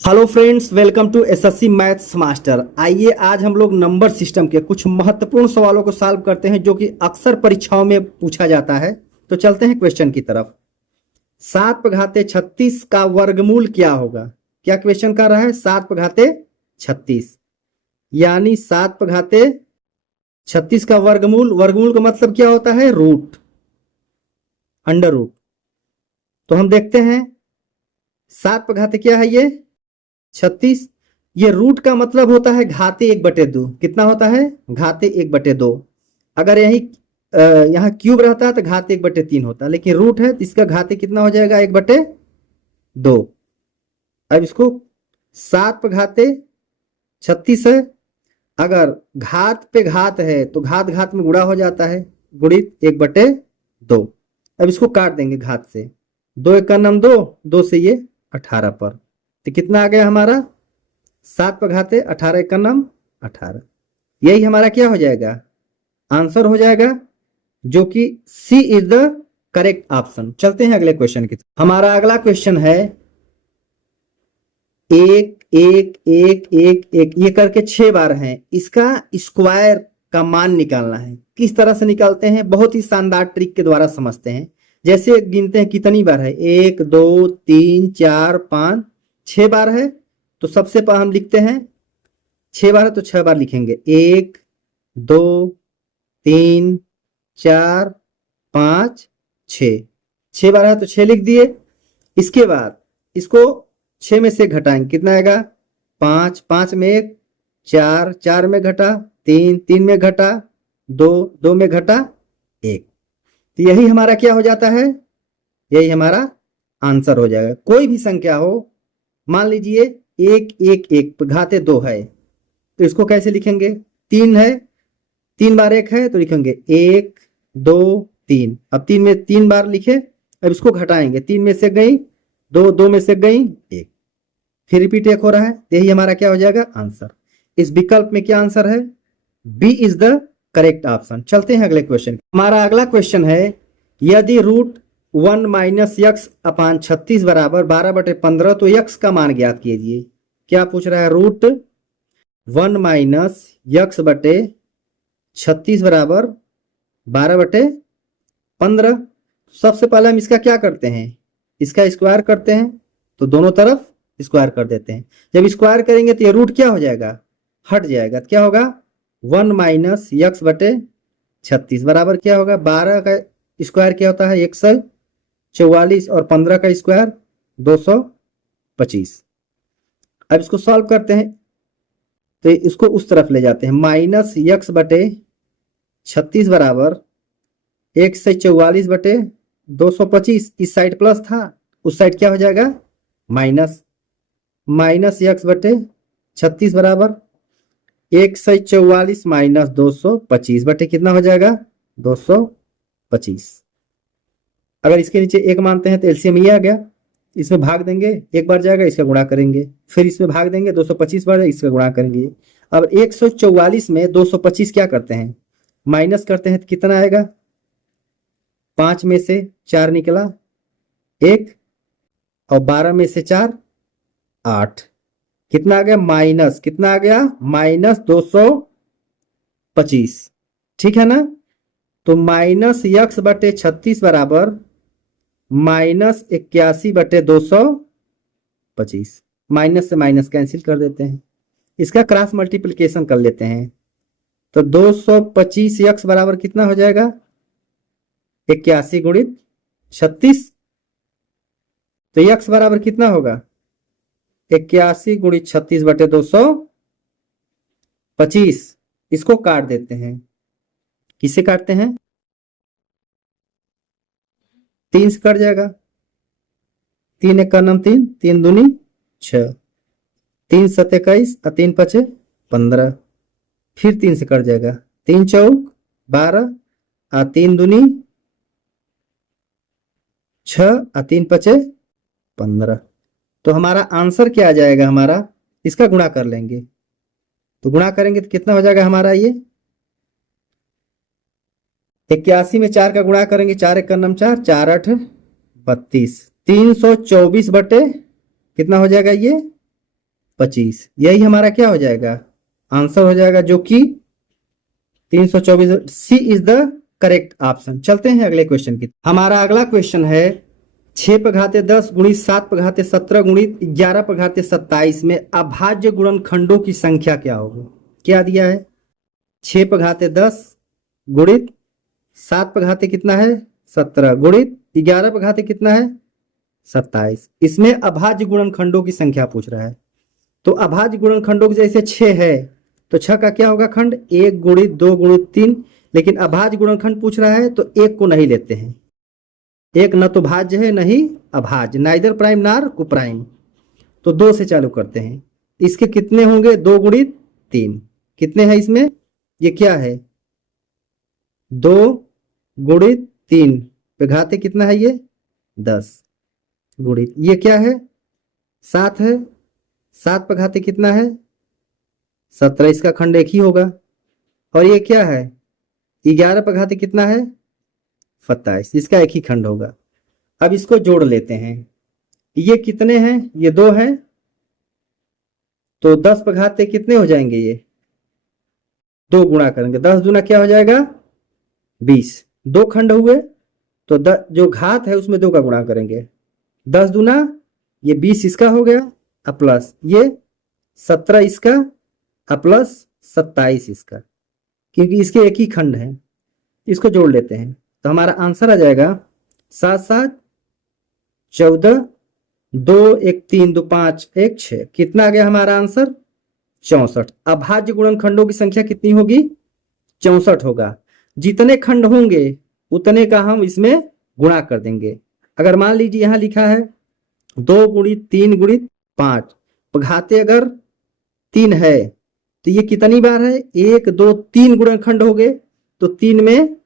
Hello friends, welcome to SSC maths master. आइए आज हम लोग नंबर सिस्टम के कुछ महत्वपूर्ण सवालों को सॉल्व करते हैं जो कि अक्सर परीक्षाओं में पूछा जाता है। तो चलते हैं क्वेश्चन की तरफ। 7/36 का वर्गमूल क्या होगा? क्या क्वेश्चन कर रहा है? 7/36 यानी 7/36 का वर्गमूल। वर्गमूल का मतलब क्या होता है? Root, under root. तो हम देखते हैं 7 क्या है ये? 36। ये रूट का मतलब होता है घाते 1/2। कितना होता है? घाते 1/2। अगर यहाँ क्यूब रहता है तो घाते 1/3 होता है, लेकिन रूट है तो इसका घाते कितना हो जाएगा? 1/2। अब इसको 7/36 है। अगर घात पे घात है तो घात घात में गुणा हो जाता है, गुणित 1/2। अब इसको काट देंगे घात से। 2 1 का नाम 2, 2 से ये 18 पर। तो कितना आ गया हमारा? 7/18 का नाम 18। यही हमारा क्या हो जाएगा? आंसर हो जाएगा, जो कि C is the correct option. चलते हैं अगले क्वेश्चन की तरफ। हमारा अगला क्वेश्चन है 1 1 1 1 1 ये करके 6 बार है। इसका स्क्वायर का मान निकालना है। किस तरह से निकालते हैं? बहुत ही शानदार ट्रिक के द्वारा समझते हैं। जैसे गिनते हैं कितनी बार है, 1 2 3 4 5 6 बार है। तो सबसे पहले हम लिखते हैं 6 बार है तो 6 बार लिखेंगे। 1 2 3 4 5 6। 6 बार है तो 6 लिख दिए। इसके बाद इसको 6 में से घटाएंगे, कितना आएगा? 5 5 में 1, 4 4 में घटा, 3 3 में घटा, 2 2 में घटा 1। तो यही हमारा क्या हो जाता है? यही हमारा आंसर हो जाएगा। कोई भी संख्या हो, मान लीजिए 1 1 1 घाते 2 है तो इसको कैसे लिखेंगे? 3 है, 3 बार 1 है तो लिखेंगे 1 2 3। अब 3 में 3 बार लिखे। अब इसको घटाएंगे, 3 में से गई 2, 2 में से गई 1, फिर रिपीट 1 हो रहा है। यही हमारा क्या हो जाएगा? आंसर। इस विकल्प में क्या आंसर है? B is the correct option. चलते हैं अगले क्वेश्चन। हमारा अगला क्वेश्चन है, यदि रूट 1 माइनस यक्स अपान 36 बराबर 12/15 तो यक्स का मान ज्ञात कीजिए। क्या पूछ रहा है? रूट 1 माइनस यक्स बटे 36 बराबर 12/15। सबसे पहले हम इसका क्या करते हैं? इसका स्क्वायर करते हैं। तो दोनों तरफ स्क्वायर कर देते हैं। जब स्क्वायर करेंगे तो ये रूट क्या हो जाएगा? हट जाएगा। तो क्या होगा? 1 माइनस यक्स बटे 36 बराबर क्या होगा? 12 का स्क्वायर क्या होता है? 144, और 15 का स्क्वायर 225। अब इसको सॉल्व करते हैं तो इसको उस तरफ ले जाते हैं। माइनस यक्स बटे 36 बराबर 144/225। इस साइड प्लस था, उस साइड क्या हो जाएगा? माइनस। माइनस यक्स बटे 36 बराबर 144 माइनस 225 बटे कितना हो जाएगा? 225। अगर इसके नीचे 1 मानते हैं तो एलसीएम ये आ गया। इसमें भाग देंगे, 1 बार जाएगा, इसका गुणा करेंगे, फिर इसमें भाग देंगे, 225 बार इसका गुणा करेंगे। अब 144 में 225 क्या करते हैं? माइनस करते हैं तो कितना आएगा? 5 में से 4 निकला 1, और 12 में से 4 8। कितना आ गया? माइनस, कितना आ गया? माइनस 225। ठीक है ना? तो माइनस यक्स बटे 36 बराबर माइनस 81/225। माइनस से माइनस कैंसिल कर देते हैं। इसका क्रॉस मल्टीप्लिकेशन कर लेते हैं। तो 225 यक्स बराबर कितना हो जाएगा? 81 गुणित 36। तो यक्स बराबर कितना होगा? 81 गुणित 36/225। इसको काट देते हैं। किसे काटते हैं? 3 से कट जाएगा। 3 1 का नाम 3, 3 दूनी 6, 3 7 21 और 3 5 15। फिर 3 से कट जाएगा। 3 चौक 12 और 3 दूनी 6 और 3 5 15। तो हमारा आंसर क्या आ जाएगा? हमारा इसका गुणा कर लेंगे। तो गुणा करेंगे तो कितना हो जाएगा हमारा? ये 81 में 4 का गुणा करेंगे, 4 1 का नाम 4, 4 8 32। 324 बटे कितना हो जाएगा? ये 25, यही हमारा क्या हो जाएगा, आंसर हो जाएगा, जो कि 324। सी इज द करेक्ट ऑप्शन। चलते हैं अगले क्वेश्चन की। हमारा अगला क्वेश्चन है 6 पे घाते 10 गुणित 7 पे घाते 17 गुणित 11 पे घाते 27 में अभाज्य गुणनखंडों की संख्या क्या होगी। क्या दिया है, 6 पे घाते 10 गुणित 7 पे घाते कितना है 17 गुणित 11 पे घाते कितना है 27। इसमें अभाज्य गुणनखंडों की संख्या पूछ रहा है। तो अभाज्य गुणनखंडों की जैसे 6 है तो 6 का क्या होगा खंड, 1 गुणित 2 गुणित 3। लेकिन अभाज्य गुणनखंड पूछ रहा है तो 1 को नहीं लेते हैं, 1 न तो भाज्य है न ही अभाज्य, नाइदर प्राइम नार कुप्राइम। तो 2 से चालू करते हैं। इसके कितने होंगे, 2 गुणित 3। कितने हैं इसमें, ये क्या है 2 गुणित 3 पे घाते कितना है ये 10 गुणित ये क्या है 7 है, 7 पे घाते कितना है 17, इसका खंड एक ही होगा। और ये क्या है 11 पे घाते कितना है 27, इसका एक ही खंड होगा। अब इसको जोड़ लेते हैं। ये कितने हैं, ये 2 हैं, तो 10 पे घाते कितने हो जाएंगे, ये 2 गुणा करेंगे, 10 दूना क्या हो जाएगा 20। 2 खंड हुए तो जो घात है उसमें 2 का गुणा करेंगे, 10 दूना ये 20 इसका हो गया प्लस ये 17 इसका प्लस 27 इसका, क्योंकि इसके एक ही खंड है। इसको जोड़ लेते हैं तो हमारा आंसर आ जाएगा 7 7 14 2 1 3 2 5 1 6। कितना आ गया हमारा आंसर 64। अभाज्य गुणनखंडों की संख्या कितनी होगी 64 होगा। जितने खंड होंगे उतने का हम इसमें गुणा कर देंगे। अगर मान लीजिए यहां लिखा है 2 गुणित 3 गुणित 5, घाते अगर 3 है तो ये कितनी बार है 1 2 3 गुणनखंड हो गए, तो 3 में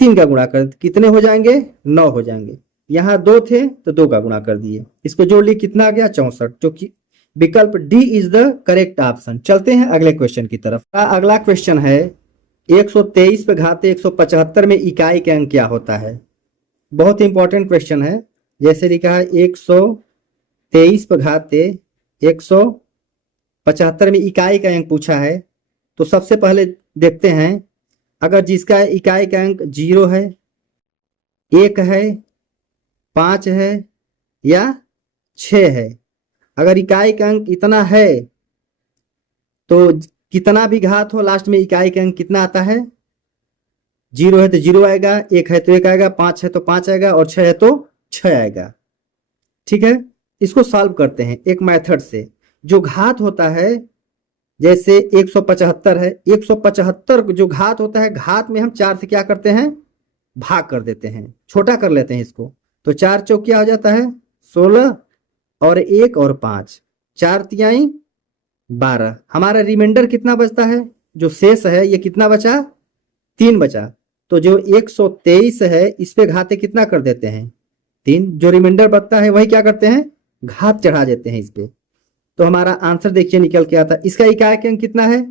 3 का गुणा कर कितने हो जाएंगे 9 हो जाएंगे। यहाँ 2 थे तो 2 का गुणा कर दिए, इसको जोड़ लिए कितना आ गया 64, जो कि विकल्प D is the correct option. चलते हैं अगले क्वेश्चन की तरफ। अगला क्वेश्चन है 123 पे घाते 175 में इकाई के अंक क्या होता है। बहुत इंपॉर्टेंट क्वेश्चन है। जैसे लिखा है 123 पे घाते 175 में इकाई का अंक पूछा है, तो सबसे पहले देखते हैं अगर जिसका इकाई का अंक 0 है, 1 है, 5 है या 6 है। अगर इकाई का अंक इतना है तो कितना भी घात हो लास्ट में इकाई का अंक कितना आता है, 0 है तो 0 आएगा, 1 है तो 1 आएगा, 5 है तो 5 आएगा और 6 है तो 6 आएगा। ठीक है, इसको सॉल्व करते हैं एक मेथड से। जो घात होता है जैसे 175 है, 175 जो घात होता है, घात में हम 4 से क्या करते हैं भाग कर देते हैं, छोटा कर लेते हैं इसको। तो 4 चौक क्या हो जाता है 16 और 1 और 5, 4 तिहाई 12। हमारा रिमाइंडर कितना बचता है, जो शेष है ये कितना बचा 3 बचा। तो जो 123 है इस पे घाते कितना कर देते हैं 3, जो रिमाइंडर बचता है वही क्या करते हैं घात चढ़ा देते हैं इस पे। तो हमारा आंसर देखिए निकल के आता है। इसका इकाई का अंक कितना है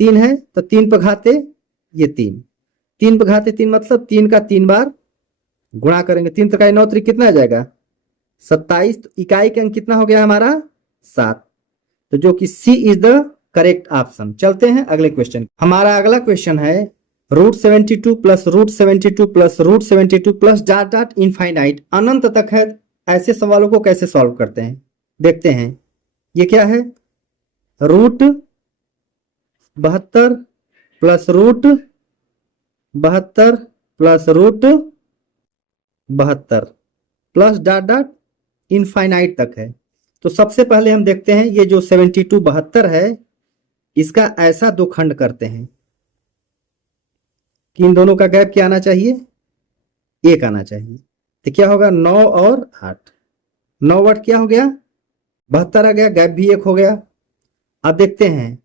3 है, तो 3 पे घाते ये 3 पे घाते 3 मतलब 3 का 3 बार गुणा करेंगे, 3 त्रिकाई 9 त्रिक कितना आ जाएगा 27। तो इकाई का अंक कितना हो गया हमारा 7, तो जो कि C is the correct option. चलते हैं अगले क्वेश्चन। हमारा अगला क्वेश्चन है √72 plus √72 plus √72 plus dot dot infinite अनंत तक है। ऐसे सवालों को कैसे सॉल्व करते हैं देखते हैं। ये क्या है √72 plus √72 plus √72 plus dot dot infinite तक है। तो सबसे पहले हम देखते हैं ये जो 72 72 है इसका ऐसा 2 खंड करते हैं कि इन दोनों का गैप क्या आना चाहिए 1 आना चाहिए। तो क्या होगा 9 और 8, 9 8 क्या हो गया 72 आ गया, गैप भी 1 हो गया। अब देखते हैं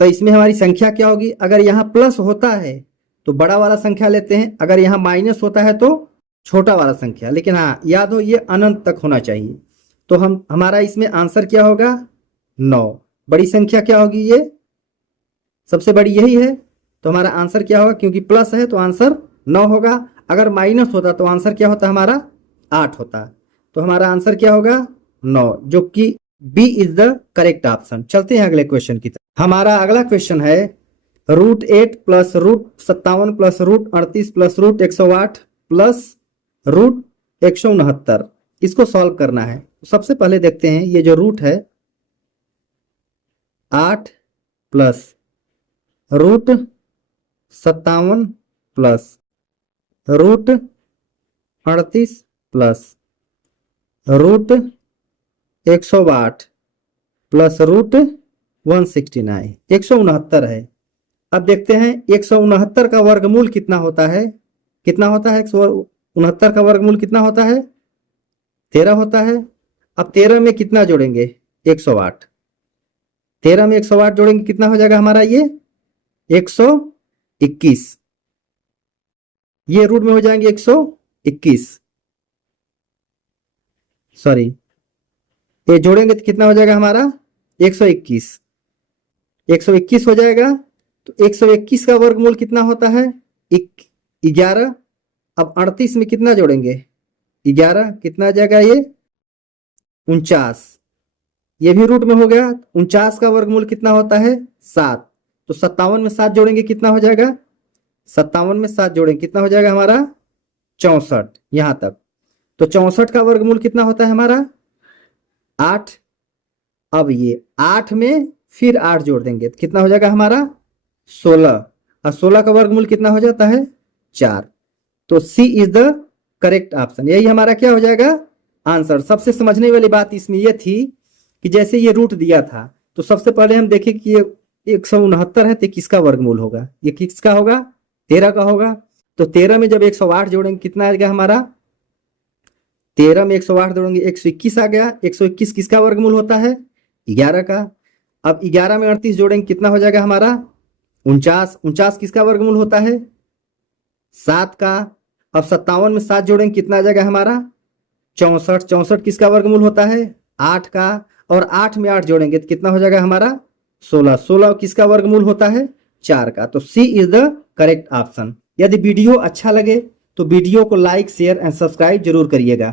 तो इसमें हमारी संख्या क्या होगी, अगर यहाँ प्लस होता है तो बड़ा वाला संख्या लेते हैं, अगर यहाँ माइनस होता है तो छोटा वाला संख्या। लेकिन हाँ याद हो ये अनंत तक होना चाहिए। तो हमारा इसमें आंसर क्या होगा 9। बड़ी संख्या क्या होगी, ये सबसे बड़ी यही है, तो हमारा आंसर क्या होगा, क्योंकि प्लस है तो आंसर 9 होगा। अगर माइनस होता तो आंसर क्या होता हमारा 8 होता। तो हमारा आंसर क्या होगा 9, जो कि B is the correct option. चलते हैं अगले क्वेश्चन की तरफ। हमारा अगला क्वेश्चन है √8 प्लस √57 प्लस √38 प्लस √108 प्लस √169, इसको सॉल्व करना है। सबसे पहले देखते हैं ये जो रूट है 8 प्लस √57 प्लस √38 प्लस √108 प्लस √169, 169 है। अब देखते हैं 169 का वर्गमूल कितना होता है। कितना होता है 169 का वर्गमूल कितना होता है? 13 होता है। अब 13 में कितना जोड़ेंगे? 108। 13 में 108 जोड़ेंगे कितना हो जाएगा हमारा? ये 121। ये रूट में हो जाएंगे 121, सॉरी, ये जोड़ेंगे तो कितना हो जाएगा हमारा? 121। 121 हो जाएगा। तो 121 का वर्गमूल कितना होता है? 11। अब 38 में कितना जोड़ेंगे? 11, कितना आ जाएगा ये? 49। ये भी रूट में हो गया। 49 का वर्गमूल कितना होता है? 7। तो 57 में 7 जोड़ेंगे कितना हो जाएगा? 57 में 7 जोड़ेंगे कितना हो जाएगा हमारा? 64, यहां तक। तो 64 का वर्गमूल कितना होता है हमारा? 8। अब ये 8 में फिर 8 जोड़ देंगे तो कितना हो जाएगा हमारा? 16। और 16 का वर्गमूल कितना हो जाता है? 4। तो सी इज द करेक्ट ऑप्शन। यही हमारा क्या हो जाएगा? आंसर। सबसे समझने वाली बात इसमें यह थी कि जैसे ये रूट दिया था तो सबसे पहले हम देखें कि ये 169 है तो किसका वर्गमूल होगा? ये किसका होगा? 13 का होगा। तो 13 में जब 108 जोड़ेंगे कितना आएगा हमारा? 13 में 108 जोड़ेंगे 121 आ गया। 121 किसका वर्गमूल होता है? 11 का। अब 11 में 38 जोड़ेंगे कितना हो जाएगा हमारा? 49। 49 किसका वर्गमूल होता है? 7 का। अब 57 में 7 जोड़ेंगे कितना आ जाएगा हमारा? 64। 64 किसका वर्गमूल होता है? 8 का। और 8 में 8 जोड़ेंगे तो कितना हो जाएगा हमारा? 16। 16 किसका वर्गमूल होता है? 4 का। तो सी इज द करेक्ट ऑप्शन। यदि वीडियो अच्छा लगे तो वीडियो को लाइक, शेयर एंड सब्सक्राइब जरूर करिएगा।